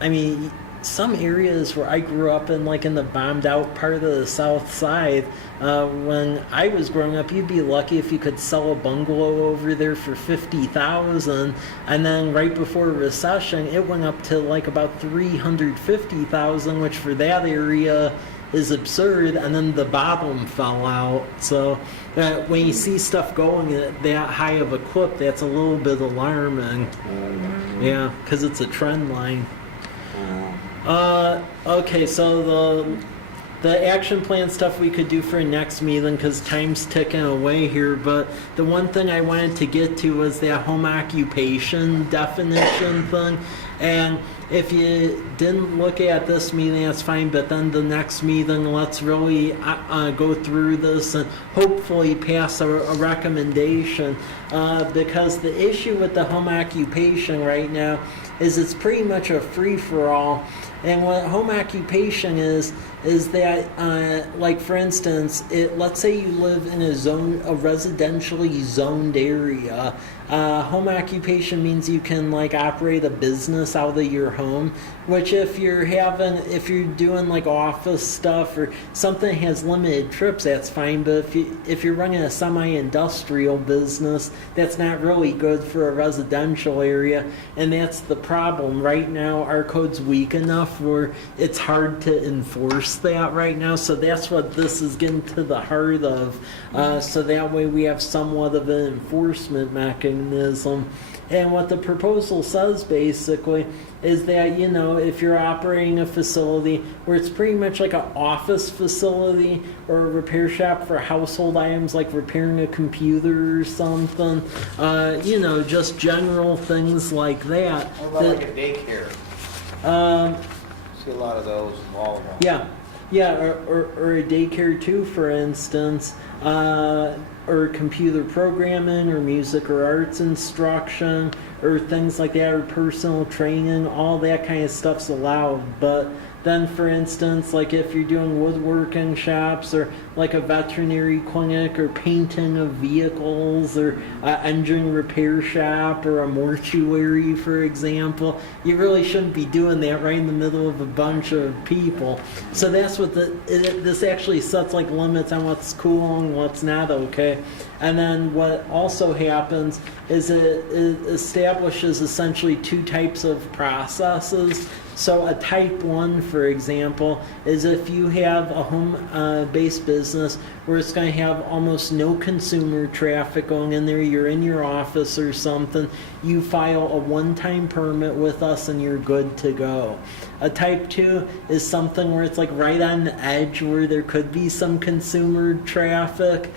mean, some areas where I grew up in, like in the bombed out part of the South Side, when I was growing up, you'd be lucky if you could sell a bungalow over there for $50,000, and then right before recession, it went up to like about $350,000, which for that area is absurd, and then the bottom fell out. So when you see stuff going at that high of a clip, that's a little bit alarming. Yeah, because it's a trend line. Okay, so the action plan stuff we could do for next meeting because time's ticking away here. But the one thing I wanted to get to was that home occupation definition thing. And if you didn't look at this meeting, that's fine. But then the next meeting, let's really go through this and hopefully pass a recommendation. Because the issue with the home occupation right now is it's pretty much a free-for-all. And what home occupation is that, like for instance, let's say you live in a residentially zoned area. Home occupation means you can like operate a business out of your home, which if you're doing like office stuff or something that has limited trips, that's fine. But if you're running a semi-industrial business, that's not really good for a residential area, and that's the problem. Right now, our code's weak enough where it's hard to enforce that right now. So that's what this is getting to the heart of. So that way we have somewhat of an enforcement mechanism. And what the proposal says basically is that, you know, if you're operating a facility where it's pretty much like an office facility or a repair shop for household items like repairing a computer or something, you know, just general things like that. What about like a daycare? See a lot of those in Walmart. Yeah, or a daycare too, for instance, or computer programming, or music or arts instruction, or things like that, or personal training. All that kind of stuff's allowed. But then, for instance, like if you're doing woodworking shops, or like a veterinary clinic, or painting of vehicles, or an engine repair shop, or a mortuary, for example, you really shouldn't be doing that right in the middle of a bunch of people. So that's what this actually sets like limits on what's cool and what's not okay. And then what also happens is it establishes essentially two types of processes. So a type 1, for example, is if you have a home-based business where it's going to have almost no consumer traffic going in there, you're in your office or something, you file a one-time permit with us and you're good to go. A type 2 is something where it's like right on the edge where there could be some consumer traffic.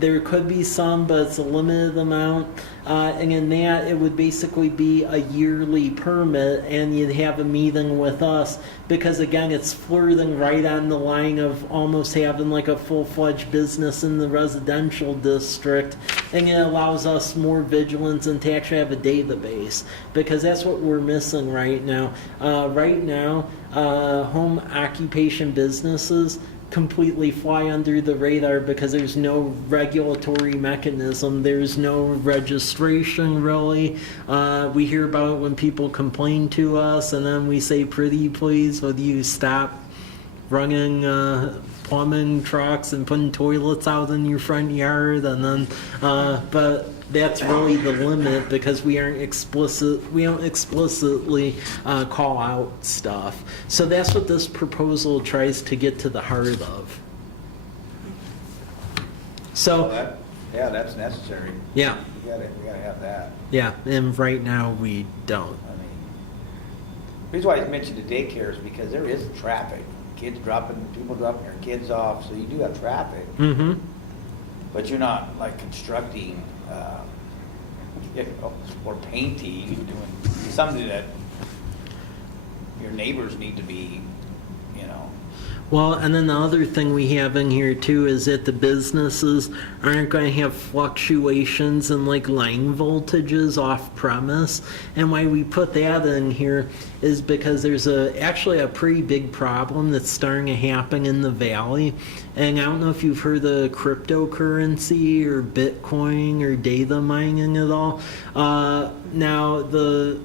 There could be some, but it's a limited amount. And in that, it would basically be a yearly permit, and you'd have a meeting with us because, again, it's flirting right on the line of almost having like a full-fledged business in the residential district, and it allows us more vigilance and to actually have a database because that's what we're missing right now. Home occupation businesses completely fly under the radar because there's no regulatory mechanism. There's no registration really. We hear about it when people complain to us, and then we say, pretty please, would you stop running plumbing trucks and putting toilets out in your front yard? And then, but that's really the limit because we don't explicitly call out stuff. So that's what this proposal tries to get to the heart of. So That's necessary. yeah, We gotta have that. yeah, and right now we don't. I mean, the reason why I mentioned the daycare is because there is traffic. People dropping their kids off, so you do have traffic. Mm-hmm. But you're not like constructing, or painting, doing something that your neighbors need to be, you know. Well, and then the other thing we have in here too is that the businesses aren't going to have fluctuations in like line voltages off premise. And why we put that in here is because there's actually a pretty big problem that's starting to happen in the valley. And I don't know if you've heard of cryptocurrency or Bitcoin or data mining at all. Now the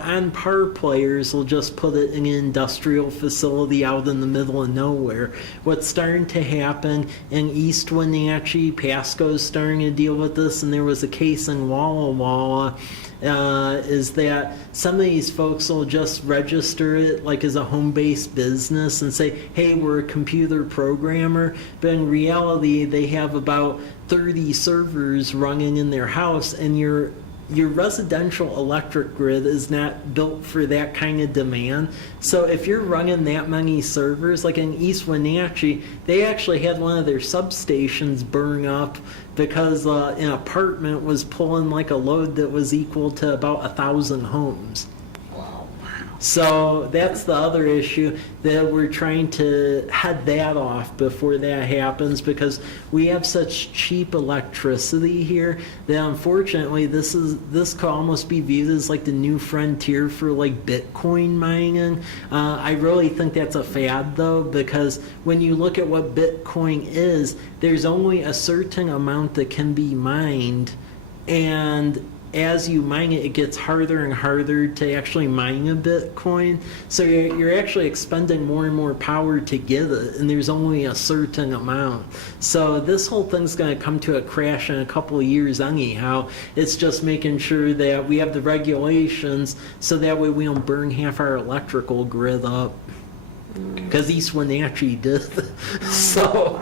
on-par players will just put it in an industrial facility out in the middle of nowhere. What's starting to happen in East Wenatchee, Pasco's starting to deal with this, and there was a case in Walla Walla, is that some of these folks will just register it like as a home-based business and say, hey, we're a computer programmer, but in reality they have about 30 servers running in their house, and you're your residential electric grid is not built for that kind of demand. So if you're running that many servers, like in East Wenatchee, they actually had one of their substations burn up because an apartment was pulling like a load that was equal to about 1,000 homes. So that's the other issue, that we're trying to head that off before that happens, because we have such cheap electricity here that unfortunately this could almost be viewed as like the new frontier for like Bitcoin mining. I really think that's a fad though, because when you look at what Bitcoin is, there's only a certain amount that can be mined, and as you mine it, it gets harder and harder to actually mine a Bitcoin. So you're actually expending more and more power to get it, and there's only a certain amount. So this whole thing's going to come to a crash in a couple of years anyhow. It's just making sure that we have the regulations so that way we don't burn half our electrical grid up. Because East Wenatchee did. So...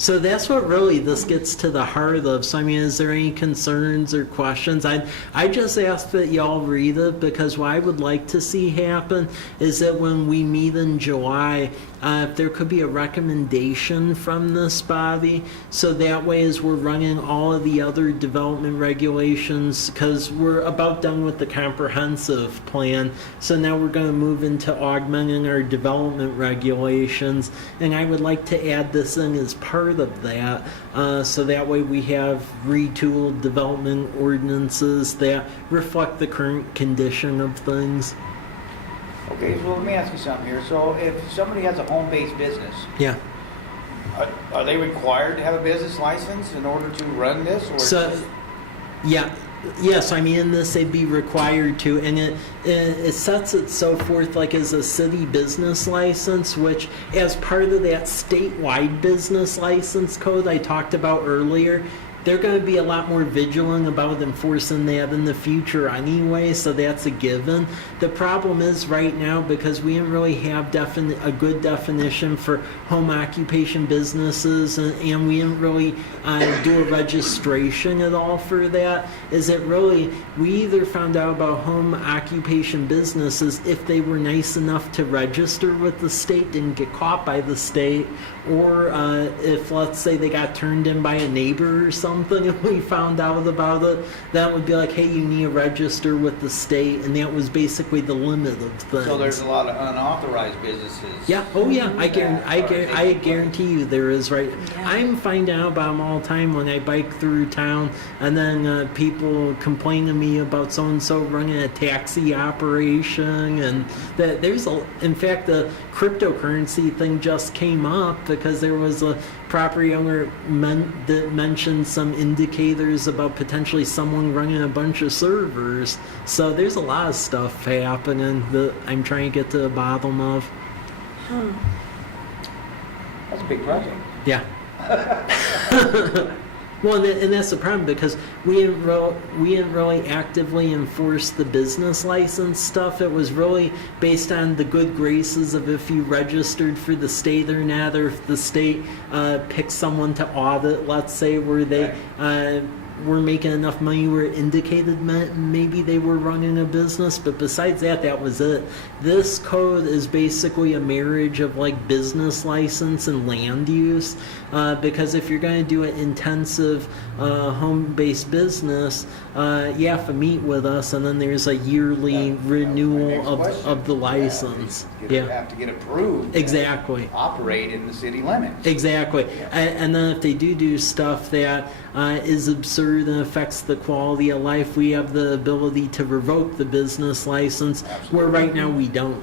So that's what really this gets to the heart of. So I mean, is there any concerns or questions? I just ask that y'all read it, because what I would like to see happen is that when we meet in July, if there could be a recommendation from this body, so that way as we're running all of the other development regulations, because we're about done with the comprehensive plan, so now we're going to move into augmenting our development regulations, and I would like to add this in as part of that, so that way we have retooled development ordinances that reflect the current condition of things. Okay, so let me ask you something here. So if somebody has a home-based business, Yeah. are they required to have a business license in order to run this? Or So, yeah. Yes, I mean, in this they'd be required to, and it sets it so forth like as a city business license, which as part of that statewide business license code I talked about earlier, they're going to be a lot more vigilant about enforcing that in the future anyway, so that's a given. The problem is right now, because we didn't really have a good definition for home occupation businesses, and we didn't really do a registration at all for that, is that really we either found out about home occupation businesses if they were nice enough to register with the state, didn't get caught by the state, or if, let's say, they got turned in by a neighbor or something and we found out about it, that would be like, hey, you need to register with the state, and that was basically the limit of things. So there's a lot of unauthorized businesses. Yeah, oh yeah, I guarantee you there is, right? Yeah. I'm finding out about them all the time when I bike through town, and then people complain to me about so-and-so running a taxi operation, and that in fact, the cryptocurrency thing just came up because there was a property owner that mentioned some indicators about potentially someone running a bunch of servers. So there's a lot of stuff happening that I'm trying to get to the bottom of. That's a big project. Yeah. Well, and that's the problem, because we didn't really actively enforce the business license stuff. It was really based on the good graces of if you registered for the state or not, or if the state picked someone to audit, let's say, where they were making enough money where it indicated maybe they were running a business. But besides that, that was it. This code is basically a marriage of like business license and land use, because if you're going to do an intensive home-based business, you have to meet with us, and then there's a yearly renewal of the license. You have to get approved. Exactly. To operate in the city limits. Exactly. And then if they do stuff that is absurd and affects the quality of life, we have the ability to revoke the business license. Absolutely. Where right now we don't.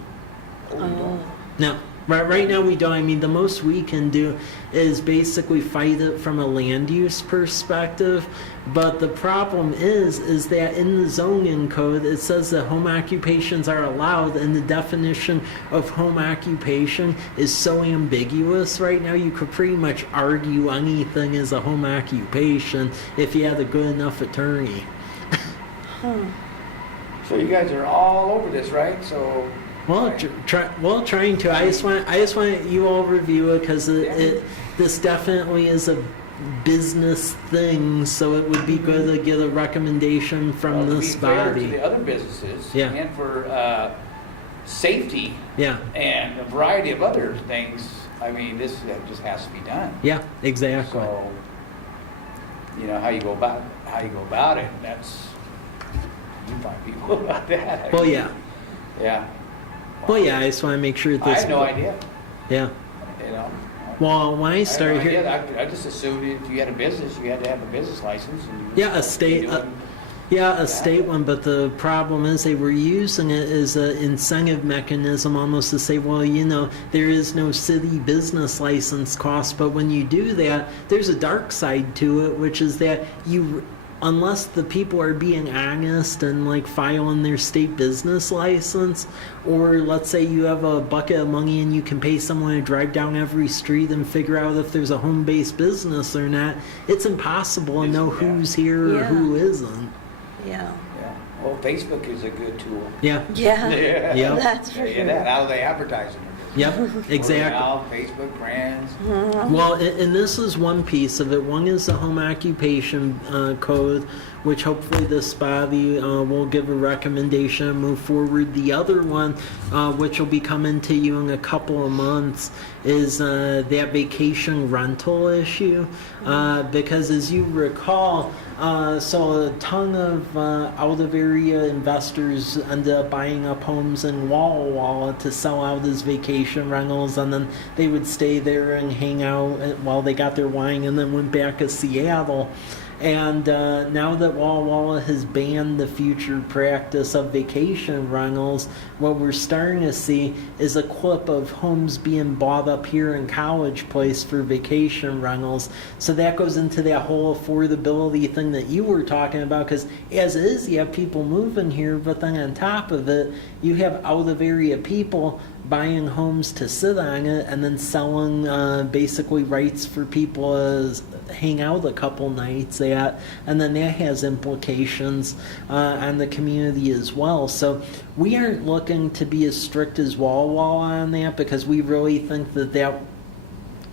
No. Right now we don't. I mean, the most we can do is basically fight it from a land use perspective. But the problem is that in the zoning code, it says that home occupations are allowed, and the definition of home occupation is so ambiguous right now, you could pretty much argue anything as a home occupation if you had a good enough attorney. So you guys are all over this, right? So. Well, trying to. I just want you all review it, because this definitely is a business thing, so it would be good to get a recommendation from Well, to this be fair to body. the other businesses, Yeah. and for safety Yeah, and a variety of other things, I mean, that just has to be done. yeah, exactly. So, you know, how you go about it, that's, you find people about that. Well, yeah. Yeah. Well, yeah, I just want to make sure I this. had no idea, Yeah. you know. Well, when I I had no started idea. here, I just assumed if you had a business, you had to have a business license. And you Yeah, a state- doing- yeah, a state one, but the problem is they were using it as an incentive mechanism almost to say, well, you know, there is no city business license cost, but when you do that, there's a dark side to it, which is that unless the people are being honest and like filing their state business license, or let's say you have a bucket of money and you can pay someone to drive down every street and figure out if there's a home-based business or not, it's impossible to know who's here or Yeah. who isn't. Yeah. Yeah. Well, Facebook is a good tool. Yeah. Yeah. Yeah. Yep. That's for Yeah, sure. that. How they advertising it. Yep, exactly. Now, Facebook, friends. Well, and this is one piece of it. One is the home occupation code, which hopefully this body will give a recommendation and move forward. The other one, which will be coming to you in a couple of months, is that vacation rental issue. Because as you recall, so a ton of out-of-area investors ended up buying up homes in Walla Walla to sell out as vacation rentals, and then they would stay there and hang out while they got their wine and then went back to Seattle. And now that Walla Walla has banned the future practice of vacation rentals, what we're starting to see is a clip of homes being bought up here in College Place for vacation rentals. So that goes into that whole affordability thing that you were talking about, because as is, you have people moving here, but then on top of it, you have out-of-area people buying homes to sit on it and then selling basically rights for people to hang out a couple nights at, and then that has implications on the community as well. So we aren't looking to be as strict as Walla Walla on that, because we really think that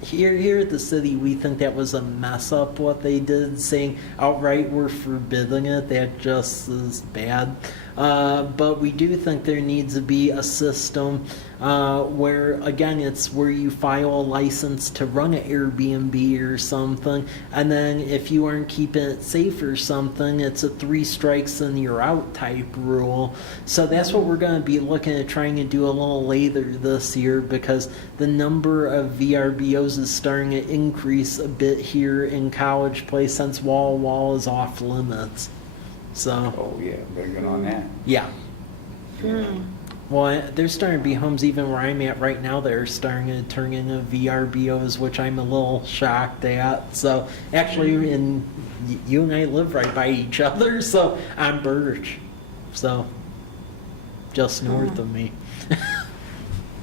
here at the city, we think that was a mess up what they did, saying outright we're forbidding it. That just is bad. But we do think there needs to be a system where, again, it's where you file a license to run an Airbnb or something, and then if you aren't keeping it safe or something, it's a 3 strikes and you're out type rule. So that's what we're going to be looking at trying to do a little later this year, because the number of VRBOs is starting to increase a bit here in College Place since Walla Walla is off limits. So, Oh, yeah, better get on that. yeah. Well, there's starting to be homes even where I'm at right now that are starting to turn into VRBOs, which I'm a little shocked at. So, actually, you and I live right by each other, so I'm Birch. So, just north of me.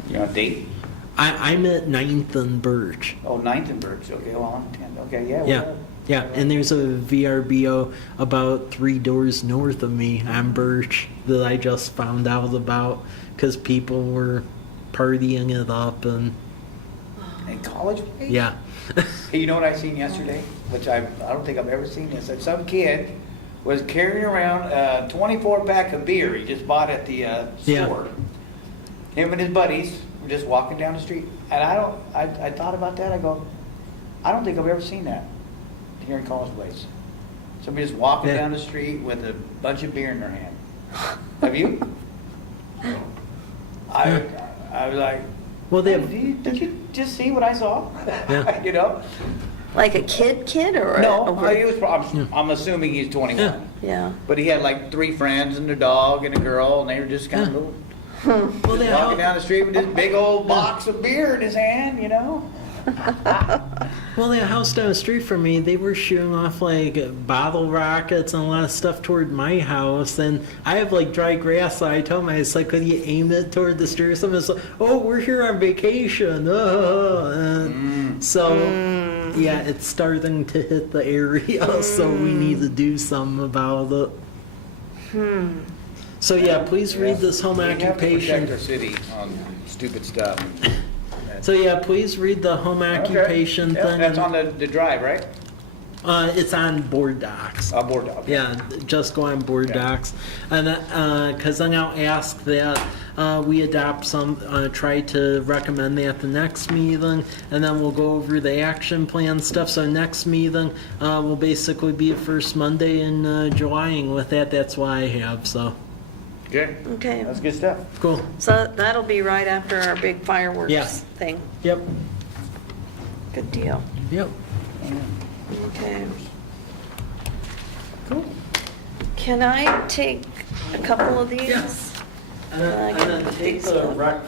You on a date? I'm at 9th and Birch. Oh, 9th and Birch. Okay, well, I'm 10th. Okay, yeah. Yeah. well, Yeah, and there's a VRBO about 3 doors north of me on Birch that I just found out about because people were partying it up and In College Place? yeah. Hey, you know what I seen yesterday? Which I don't think I've ever seen this. That some kid was carrying around a 24-pack of beer he just bought at the Yeah. store. Him and his buddies were just walking down the street. And I thought about that. I go, I don't think I've ever seen that here in College Place. Somebody just walking Yeah. down the street with a bunch of beer in their hand. Have you? I was like, Well, they did you just see what I saw? Yeah. You know? Like a kid or No, over? he was. I'm assuming he's 21. Yeah. Yeah. But he had like 3 friends and a dog and a girl, and they were just kind of well, they walking down the street with this big old box of beer in his hand, you know. Well, that house down the street from me, they were shooting off like bottle rockets and a lot of stuff toward my house. And I have like dry grass, so I told my, it's like, could you aim it toward the street or something? It's like, oh, we're here on vacation. So, yeah, it's starting to hit the area, so we need to do something about it. So, yeah, please read this home We have to occupation. protect our city on stupid stuff. So, yeah, please read the home occupation Okay. Yeah, thing. that's on the drive, right? It's on board docs. Board doc. Yeah, just go on board Okay. docs, and because then I'll ask that we adopt some, try to recommend that at the next meeting, and then we'll go over the action plan stuff. So next meeting will basically be the first Monday in July, and with that, that's what I have. So Okay. Okay. That's good stuff. cool. So that'll be right after our big fireworks Yeah. thing. Yep. Good deal. Yep. Okay. Cool. Can I take a couple of these? Yes. And then take the rec